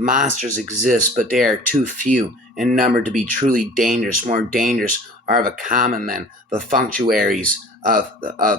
Monsters exist, but they are too few in number to be truly dangerous. More dangerous are the common men, the functionaries of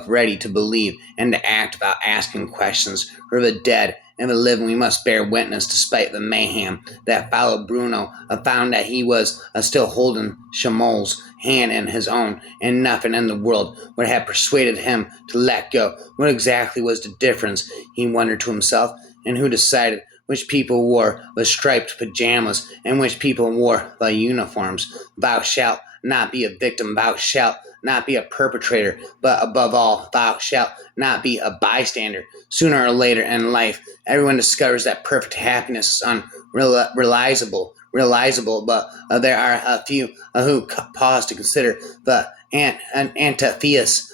ready to believe and to act without asking questions. For the dead and the living, we must bear witness, despite the mayhem that followed. Bruno found that he was still holding Chamel's hand in his own, and nothing in the world would have persuaded him to let go. What exactly was the difference, he wondered to himself, and who decided which people wore the striped pajamas and which people wore the uniforms? Thou shalt not be a victim, thou shalt not be a perpetrator, but above all, thou shalt not be a bystander. Sooner or later in life, everyone discovers that perfect happiness is realizable, but there are a few who pause to consider the antithesis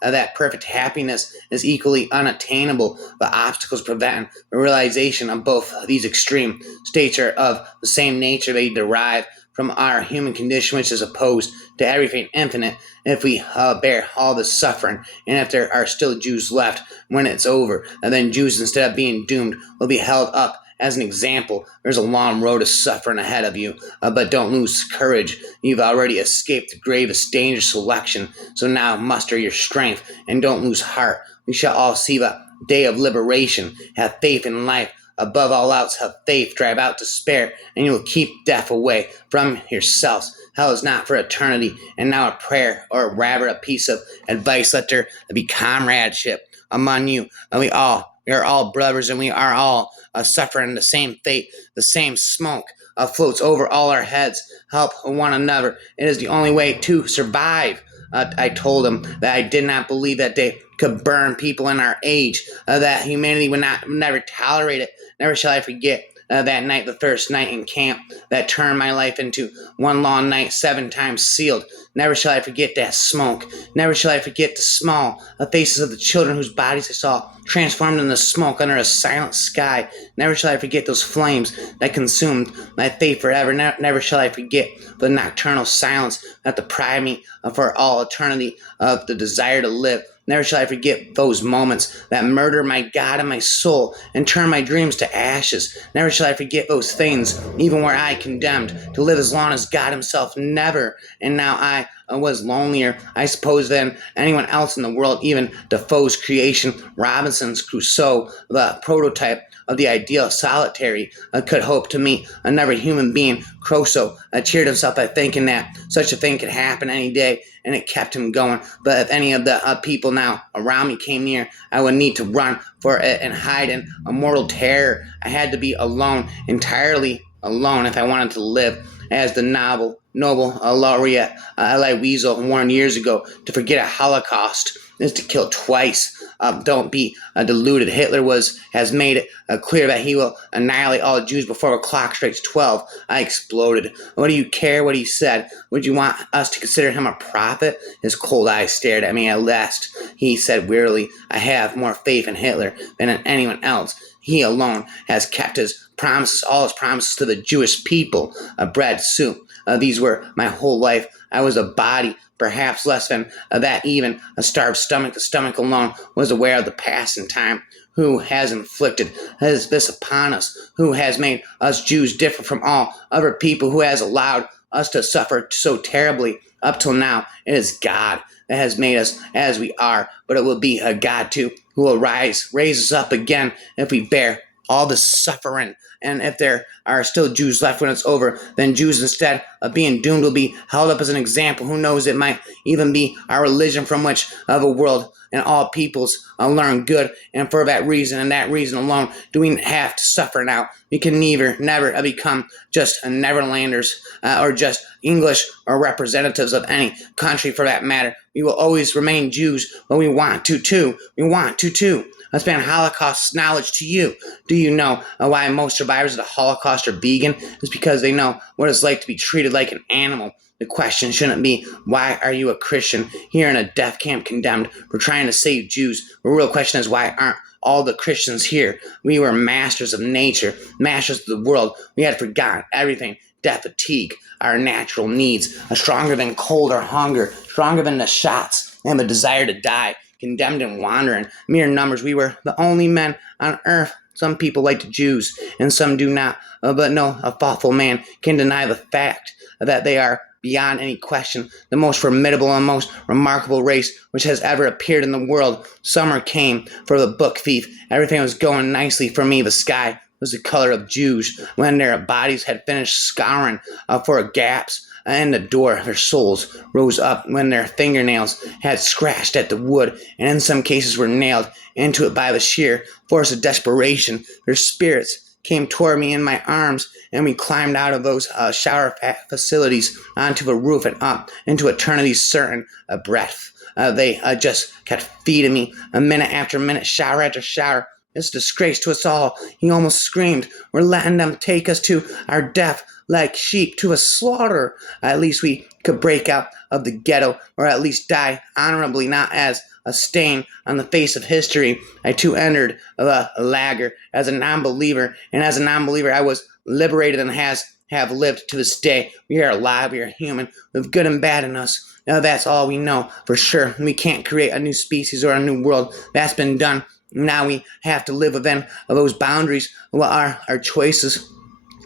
that perfect happiness is equally unattainable. The obstacles preventing the realization of both these extreme states are of the same nature. They derive from our human condition, which is opposed to everything infinite. If we bear all this suffering, and if there are still Jews left when it's over, and then Jews, instead of being doomed, will be held up as an example. There's a long road of suffering ahead of you, but don't lose courage. You've already escaped the gravest danger selection, so now muster your strength and don't lose heart. We shall all see the day of liberation. Have faith in life. Above all else, have faith, drive out despair, and you will keep death away from yourselves. Hell is not for eternity. And now a prayer, or rather a piece of advice. Let there be comradeship among you. And we are all brothers, and we are all suffering the same fate. The same smoke floats over all our heads. Help one another. It is the only way to survive. I told him that I did not believe that they could burn people in our age, that humanity would never tolerate it. Never shall I forget that night, the first night in camp, that turned my life into one long night, 7 times sealed. Never shall I forget that smoke. Never shall I forget the small faces of the children whose bodies I saw transformed into smoke under a silent sky. Never shall I forget those flames that consumed my faith forever. Never shall I forget the nocturnal silence that deprived me for all eternity of the desire to live. Never shall I forget those moments that murdered my God and my soul and turned my dreams to ashes. Never shall I forget those things, even where I condemned to live as long as God himself. Never. And now I was lonelier, I suppose, than anyone else in the world, even Defoe's creation, Robinson's Crusoe, the prototype of the ideal solitary, could hope to meet another human being. Crusoe cheered himself by thinking that such a thing could happen any day, and it kept him going. But if any of the people now around me came near, I would need to run for it and hide in a mortal terror. I had to be alone, entirely alone, if I wanted to live. As the Nobel laureate Elie Wiesel warned years ago, to forget a Holocaust is to kill twice. Don't be deluded. Hitler has made it clear that he will annihilate all Jews before the clock strikes 12. I exploded. What do you care what he said? Would you want us to consider him a prophet? His cold eyes stared at me. At last, he said wearily, I have more faith in Hitler than in anyone else. He alone has kept his promises, all his promises to the Jewish people. Bread, soup, these were my whole life. I was a body, perhaps less than that even. A starved stomach. The stomach alone was aware of the past and time. Who has inflicted this upon us? Who has made us Jews different from all other people? Who has allowed us to suffer so terribly up till now? It is God that has made us as we are, but it will be a God too who will raise us up again if we bear all the suffering. And if there are still Jews left when it's over, then Jews, instead of being doomed, will be held up as an example. Who knows, it might even be our religion from which the world and all peoples learn good. And for that reason, and that reason alone, do we have to suffer now. We can never become just Neverlanders or just English or representatives of any country for that matter. We will always remain Jews, but we want to too. We want to too. I span Holocaust knowledge to you. Do you know why most survivors of the Holocaust are vegan? It's because they know what it's like to be treated like an animal. The question shouldn't be, why are you a Christian here in a death camp condemned for trying to save Jews? The real question is, why aren't all the Christians here? We were masters of nature, masters of the world. We had forgotten everything. Death, fatigue, our natural needs, stronger than cold or hunger, stronger than the shots and the desire to die. Condemned and wandering, mere numbers. We were the only men on earth Some people like the Jews, and some do not. But no, a thoughtful man can deny the fact that they are, beyond any question, the most formidable and most remarkable race which has ever appeared in the world. Summer came for the book thief. Everything was going nicely for me. The sky was the color of Jews when their bodies had finished scouring for gaps and the door. Their souls rose up when their fingernails had scratched at the wood, and in some cases were nailed into it by the sheer force of desperation. Their spirits came toward me in my arms, and we climbed out of those shower facilities onto the roof and up into eternity's certain breath. They just kept feeding me minute after minute, shower after shower. It's a disgrace to us all, he almost screamed. We're letting them take us to our death like sheep to a slaughter. At least we could break out of the ghetto, or at least die honorably, not as a stain on the face of history. I too entered the lager as a non-believer, and as a non-believer I was liberated and have lived to this day. We are alive, we are human, with good and bad in us. Now that's all we know for sure. We can't create a new species or a new world. That's been done. Now we have to live within those boundaries. What are our choices?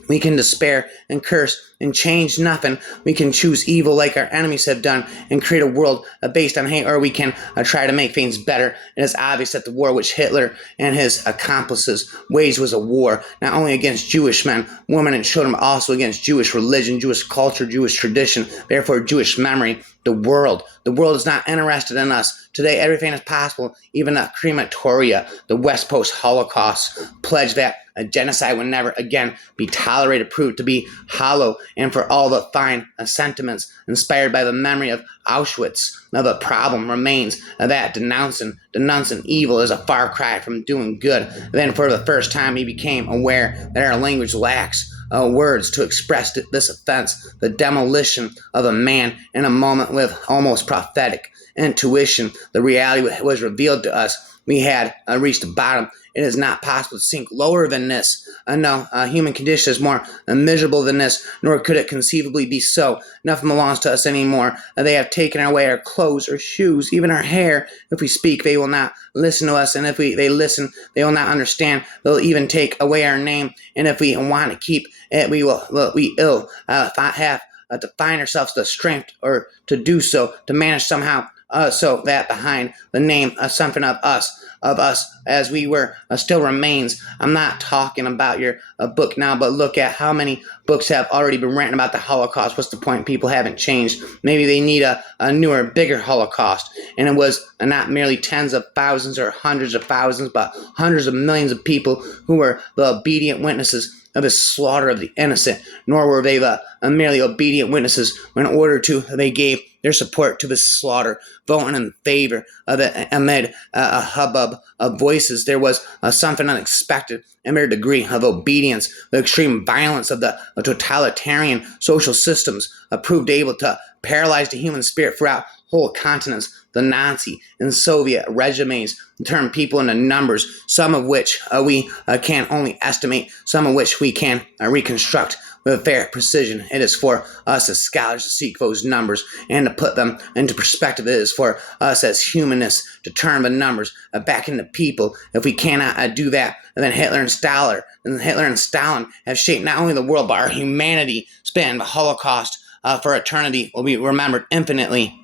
We can despair and curse and change nothing. We can choose evil like our enemies have done and create a world based on hate, or we can try to make things better. It is obvious that the war which Hitler and his accomplices waged was a war not only against Jewish men, women, and children, but also against Jewish religion, Jewish culture, Jewish tradition, therefore Jewish memory. The world is not interested in us. Today, everything is possible, even a crematoria. The West Coast Holocaust pledge that a genocide will never again be tolerated proved to be hollow, and for all the fine sentiments inspired by the memory of Auschwitz. Now the problem remains that denouncing evil is a far cry from doing good. Then for the first time he became aware that our language lacks words to express this offense, the demolition of a man in a moment with almost prophetic intuition. The reality was revealed to us. We had reached the bottom. It is not possible to sink lower than this. No, human condition is more miserable than this, nor could it conceivably be so. Nothing belongs to us anymore. They have taken away our clothes, our shoes, even our hair. If we speak, they will not listen to us, and if they listen, they will not understand. They'll even take away our name, and if we want to keep it, we have to find ourselves the strength or to do so, to manage somehow, so that behind the name something of us as we were still remains. I'm not talking about your book now, but look at how many books have already been written about the Holocaust. What's the point? People haven't changed. Maybe they need a newer, bigger Holocaust. And it was not merely tens of thousands or hundreds of thousands, but hundreds of millions of people who were the obedient witnesses of the slaughter of the innocent, nor were they the merely obedient witnesses when ordered to. They gave their support to the slaughter, voting in favor of it amid a hubbub of voices. There was something unexpected in their degree of obedience. The extreme violence of the totalitarian social systems proved able to paralyze the human spirit throughout whole continents. The Nazi and Soviet regimes turned people into numbers, some of which we can only estimate, some of which we can reconstruct with fair precision. It is for us as scholars to seek those numbers and to put them into perspective. It is for us as humanists to turn the numbers back into people. If we cannot do that, then Hitler and Stalin have shaped not only the world, but our humanity. Span the Holocaust for eternity will be remembered infinitely.